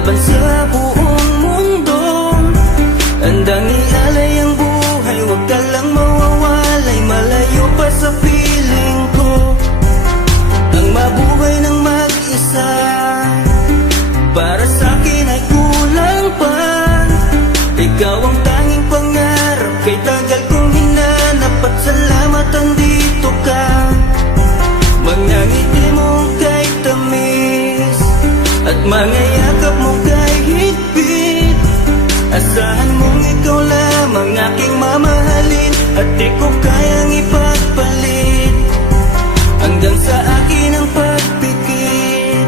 laban sa buong mundo. Handang ialay ang buhay, huwag ka lang mawawalay, malayo pa sa piling ko. Ang mabuhay ng mag-isa, para sa'kin ay kulang pa. Ikaw ang tanging pangarap, kay tagal kong hinanap, at salamat andito ka. Mga ngiti mo kay tamis, at mga yakap mo kay higpit. Asahan mong ikaw lamang aking mamahalin, at di ko kayang ipagpalit. Hanggang sa akin ang pagpikit,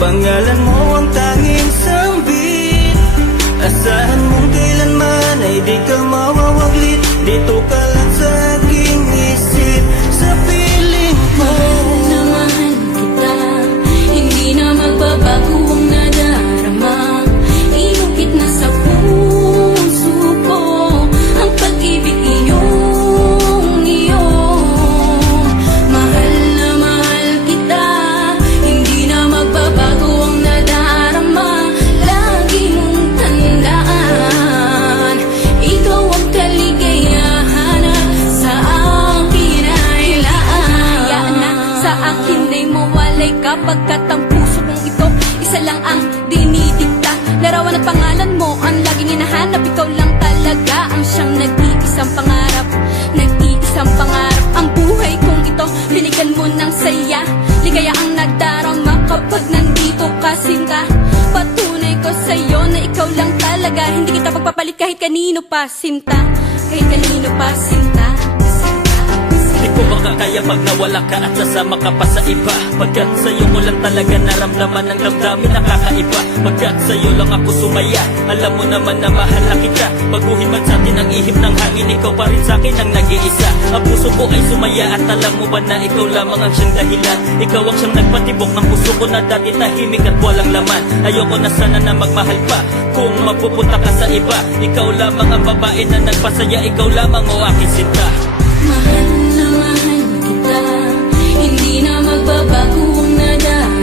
pangalan mo ang tanging sambit. Asahan mong kailanman ay di ka mawawaglit, dito ka lang sa aking isip, sa piling ko. Mahal kita, hindi na magbabago ang nadarama. Inukit na sa puso ko ang pag-ibig iyong iyo. Mahal na mahal kita, hindi na magbabago ang nadarama. Lagi mong tandaan, ikaw ang kaligayahan sa akin ay laan. Na sa akin ay mawalay kapagkat ang puso kong ito isa lang ang dinidikta. Larawan at pangalan mo ang laging hinahanap, ikaw lang talaga ang siyang nag-iisang pangarap. Nag-iisang pangarap ang buhay kong ito, binigyan mo ng saya. Ligaya ang nagdarama kapag nandito ka, sinta. Patunay ko sa'yo na ikaw lang talaga, hindi kita pagpapalit kahit kanino pa, sinta. Kahit kanino pa, sinta. Di ko baka kaya pag nawala ka at sasama ka pa sa iba. Pagkat sa'yo ko lang talaga naramdaman ang damdamin nakakaiba. Pagkat sa'yo lang ako sumaya, alam mo naman na mahal na kita. Baguhin man sa'tin ang ihip ng hangin, ikaw pa rin sa'kin ang nag-iisa. Ang puso ko ay sumaya at alam mo ba na ikaw lamang ang siyang dahilan. Ikaw ang siyang nagpatibok ng puso ko na dati tahimik at walang laman. Ayoko na sana na magmahal pa kung mapupunta ka sa iba. Ikaw lamang ang babae na nagpasaya, ikaw lamang o aking sinta. Mahal na mahal kita, hindi na magbabago ang nadarama.